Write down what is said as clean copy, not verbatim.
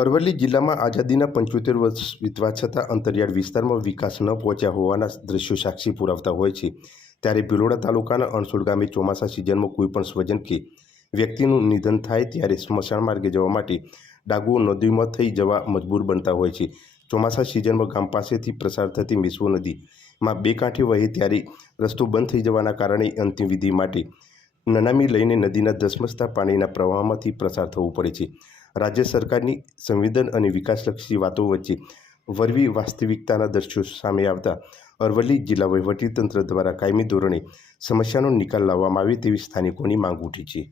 અરવલ્લી જિલ્લામાં આઝાદીના 75 વર્ષ વીતવા છતાં અંતરિયાળ વિસ્તારમાં વિકાસ ન પહોંચ્યા હોવાના દ્રશ્યો સાક્ષી પુરાવતા હોય છે। ત્યારે ભિલોડા તાલુકાના અણસોડ ગામે ચોમાસા સિઝનમાં કોઈપણ સ્વજન કે વ્યક્તિનું નિધન થાય ત્યારે સ્મશાન માર્ગે જવા માટે ડાગુઓ નદીમાં થઈ જવા મજબૂર બનતા હોય છે। ચોમાસા સિઝનમાં ગામ પાસેથી પસાર થતી મેશ્વો નદીમાં બે કાંઠે વહે ત્યારે રસ્તો બંધ થઈ જવાના કારણે અંતિમ વિધિ માટે નનામી લઈને નદીના ધસમસતા પાણીના પ્રવાહમાંથી પસાર થવું પડે છે। રાજ્ય સરકારની સંવેદન અને વિકાસલક્ષી વાતો વચ્ચે વરવી વાસ્તવિકતાના દ્રશ્યો સામે આવતા અરવલ્લી જિલ્લા વહીવટીતંત્ર દ્વારા કાયમી ધોરણે સમસ્યાનો નિકાલ લાવવામાં આવે તેવી સ્થાનિકોની માંગ ઉઠી છે।